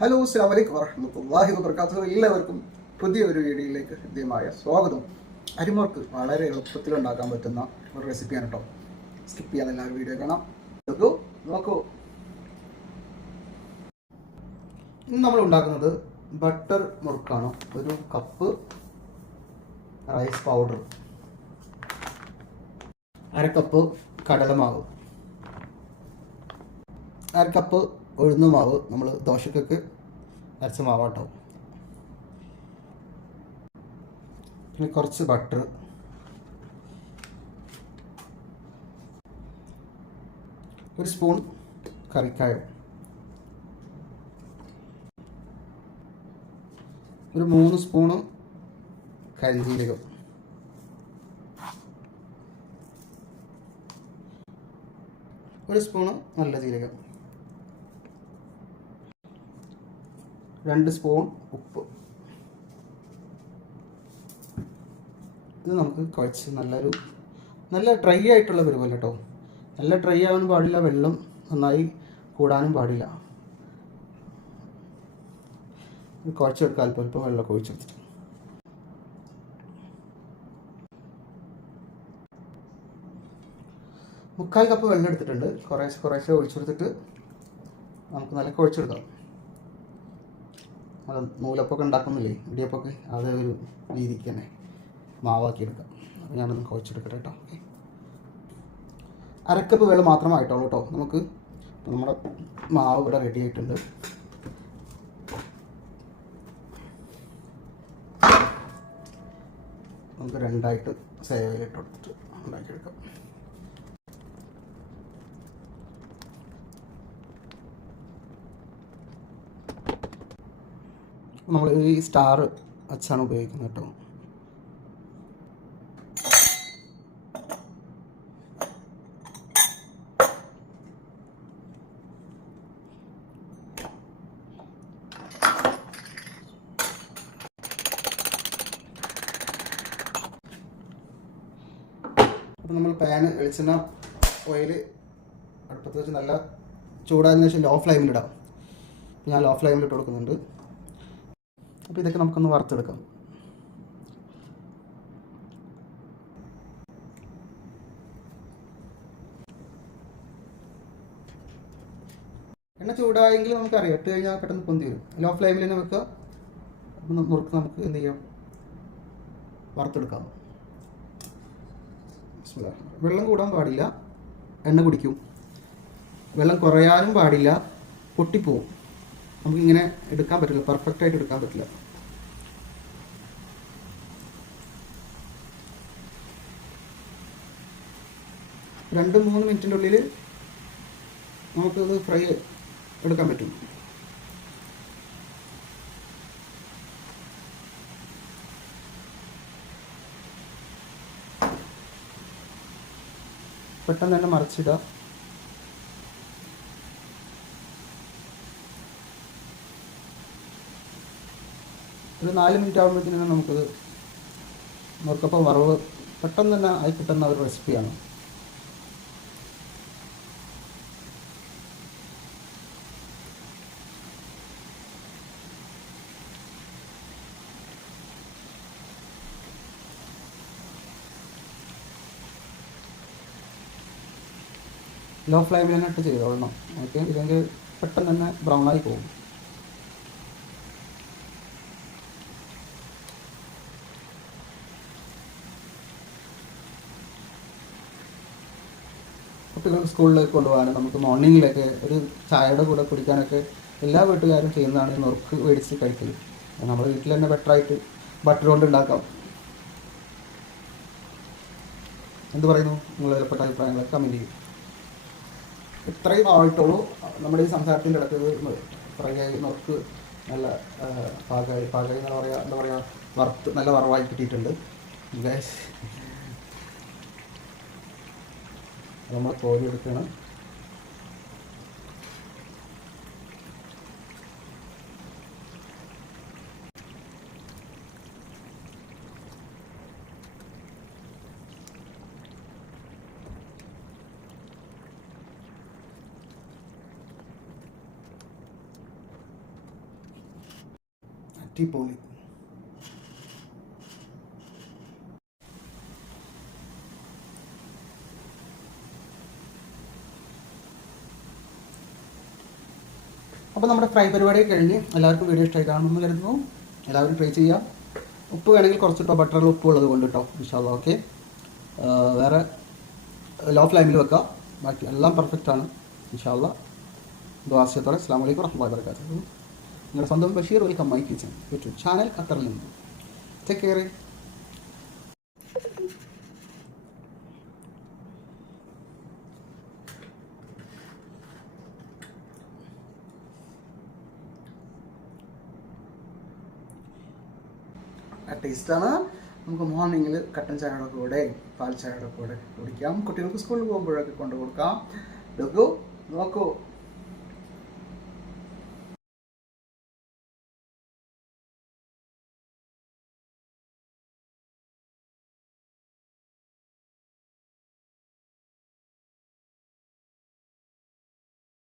Hello അസ്സാം വലൈക്കും വറഹമത്തല്ലാഹി വബർക്കാത്തു എല്ലാവർക്കും പുതിയൊരു വീഡിയോയിലേക്ക് ഹൃദ്യമായ സ്വാഗതം. അരിമുറുക്ക് വളരെ എളുപ്പത്തിൽ ഉണ്ടാക്കാൻ പറ്റുന്ന ഒരു റെസിപ്പിയാണ് കേട്ടോ സ്കിപ്പ് ചെയ്യാതെ എല്ലാവരും വീഡിയോ കാണാം. നോക്കൂ നോക്കൂ. ഇന്ന് നമ്മൾ ഉണ്ടാക്കുന്നത് ബട്ടർ മുറുക്കാണ്. ഒരു കപ്പ് റൈസ് പൗഡർ അര കപ്പ് കടലമാവ് അര കപ്പ് ഉഴുന്ന മാവ് നമ്മൾ ദോശക്കൊക്കെ അരച്ച മാവാട്ടോ. പിന്നെ കുറച്ച് ബട്ടർ ഒരു സ്പൂൺ കറിക്കായം. ഒരു മൂന്ന് സ്പൂണ് കരിഞ്ജീരകം ഒരു സ്പൂണ് നല്ല ജീരകം. രണ്ട് സ്പൂൺ ഉപ്പ്. ഇത് നമുക്ക് കുഴച്ച് നല്ലൊരു നല്ല ഡ്രൈ ആയിട്ടുള്ള പരിപാടി കേട്ടോ. നല്ല ഡ്രൈ ആവാനും പാടില്ല വെള്ളം നന്നായി കൂടാനും പാടില്ല. ഇത് കുഴച്ചെടുക്കാം അല്പം അല്പം വെള്ളം ഒഴിച്ചെടുത്തിട്ട് മുക്കാൽ കപ്പ് വെള്ളം എടുത്തിട്ടുണ്ട്. കുറേശ്ശെ കുറേശ്ശെ ഒഴിച്ചെടുത്തിട്ട് നമുക്ക് നല്ല കുഴച്ചെടുക്കാം അത് നൂലപ്പൊക്കെ ഉണ്ടാക്കുന്നില്ലേ? ഇടിയപ്പൊക്കെ? അതേ ഒരു രീതിക്ക് തന്നെ മാവാക്കി എടുക്കാം അപ്പോൾ ഞാനൊന്ന് കുഴച്ചെടുക്കട്ടെ കേട്ടോ. അരക്കപ്പ് വെള്ളം മാത്രമായിട്ടുള്ളൂ കേട്ടോ. നമുക്ക് നമ്മുടെ മാവ് ഇവിടെ റെഡി ആയിട്ടുണ്ട്. നമുക്ക് രണ്ടായിട്ട് സേവയിലിട്ട് കൊടുത്തിട്ട് ഉണ്ടാക്കിയെടുക്കാം. നമ്മൾ ഈ സ്റ്റാർ അച്ചാണ് ഉപയോഗിക്കുന്നത് കേട്ടോ. അപ്പോൾ നമ്മൾ പാന് വെളിച്ചെണ്ണ ഓയിൽ അടുപ്പത്ത് വെച്ച് നല്ല ചൂടായതിനു ശേഷം ലോ ഫ്ലെയിമിലിടാം ഞാൻ ലോ ഫ്ലെയിമിലിട്ട് കൊടുക്കുന്നുണ്ട്. അപ്പോൾ ഇതൊക്കെ നമുക്കൊന്ന് വറുത്തെടുക്കാം. എണ്ണ ചൂടായെങ്കിൽ നമുക്കറിയാം. ഇട്ട് കഴിഞ്ഞാൽ പെട്ടെന്ന് പൊന്തി വരും. ലോ ഫ്ലെയിമിൽ തന്നെ വെക്കുക. അപ്പം മുറുക്ക് നമുക്ക് എന്ത് ചെയ്യാം? വറുത്തെടുക്കാം. വെള്ളം കൂടാൻ പാടില്ല. എണ്ണ കുടിക്കും. വെള്ളം കുറയാനും പാടില്ല. പൊട്ടിപ്പോവും. നമുക്കിങ്ങനെ എടുക്കാൻ പറ്റില്ല. പെർഫെക്റ്റായിട്ട് എടുക്കാൻ പറ്റില്ല. രണ്ട് മൂന്ന് മിനിറ്റിന്റെ ഉള്ളിൽ നമുക്കത് ഫ്രൈ എടുക്കാൻ പറ്റും. പെട്ടെന്ന് തന്നെ മറിച്ചിടുക ഒരു നാല് മിനിറ്റ് ആകുമ്പോഴത്തേനും നമുക്കത് മുറുക്കപ്പം വറവ് പെട്ടെന്ന് തന്നെ ആയി കിട്ടുന്ന ഒരു റെസിപ്പിയാണ് ലോ ഫ്ലെയിമിൽ തന്നെ ഇട്ട് ചെയ്തോളണം ഓക്കെ. ഇല്ലെങ്കിൽ പെട്ടെന്ന് തന്നെ ബ്രൗൺ ആയി പോകും. കുട്ടികൾ സ്കൂളിലേക്ക് കൊണ്ടുപോകാനും നമുക്ക് മോർണിംഗിലൊക്കെ ഒരു ചായയുടെ കൂടെ കുടിക്കാനൊക്കെ എല്ലാ വീട്ടുകാരും ചെയ്യുന്നതാണ് നുറുക്ക് മേടിച്ച് കഴിക്കൽ. നമ്മൾ വീട്ടിൽ തന്നെ ബെറ്ററായിട്ട് ബട്ടർ കൊണ്ട് ഉണ്ടാക്കാം. എന്ത് പറയുന്നു? നിങ്ങൾ വിലപ്പെട്ട അഭിപ്രായങ്ങളൊക്കെ കമന്റ് ചെയ്യും. ഇത്രയും ആയിട്ടുള്ളൂ. നമ്മുടെ ഈ സംസാരത്തിന്റെ ഇടയ്ക്ക് ഇത്രയായി നമുക്ക് നല്ല പാകായി പാകായി എന്ന് പറയുക എന്താ പറയുക വറുത്ത് നല്ല വറവായി കിട്ടിയിട്ടുണ്ട്. നമ്മൾ കോരി എടുക്കണം. അടിപൊളി അപ്പോൾ നമ്മുടെ ഫ്രൈ പരിപാടി കഴിഞ്ഞ് എല്ലാവർക്കും വീഡിയോ ഇഷ്ടമായി കാണുമെന്ന് കരുതുന്നു. എല്ലാവരും ട്രൈ ചെയ്യാം ഉപ്പ് വേണമെങ്കിൽ കുറച്ച് കേട്ടോ ബട്ടറിൽ ഉപ്പ് ഉള്ളത് കൊണ്ട് കേട്ടോ ഇൻഷാല്ല ഓക്കെ വേറെ ലോ ഫ്ലെയിമിൽ വെക്കാം. ബാക്കി എല്ലാം പെർഫെക്റ്റാണ് ഇൻഷാല്ല ദ്വാസ്യത്തോടെ അസ്സാം വലൈക്കും വറഹ്മത്തുള്ളാഹി വബറകാതുഹു. നിങ്ങളുടെ സ്വന്തം Basheer welcome my kitchen YouTube channel ഖത്തറിൽ നിന്ന്. ടേക്ക് കെയർ ടേസ്റ്റാണ് നമുക്ക് മോർണിംഗിൽ കട്ടൻ ചായയുടെ കൂടെ പാൽ ചായയുടെ കൂടെ കുടിക്കാം. കുട്ടികൾക്ക് സ്കൂളിൽ പോകുമ്പോഴൊക്കെ കൊണ്ടു കൊടുക്കാം. നോക്കൂ നോക്കൂ.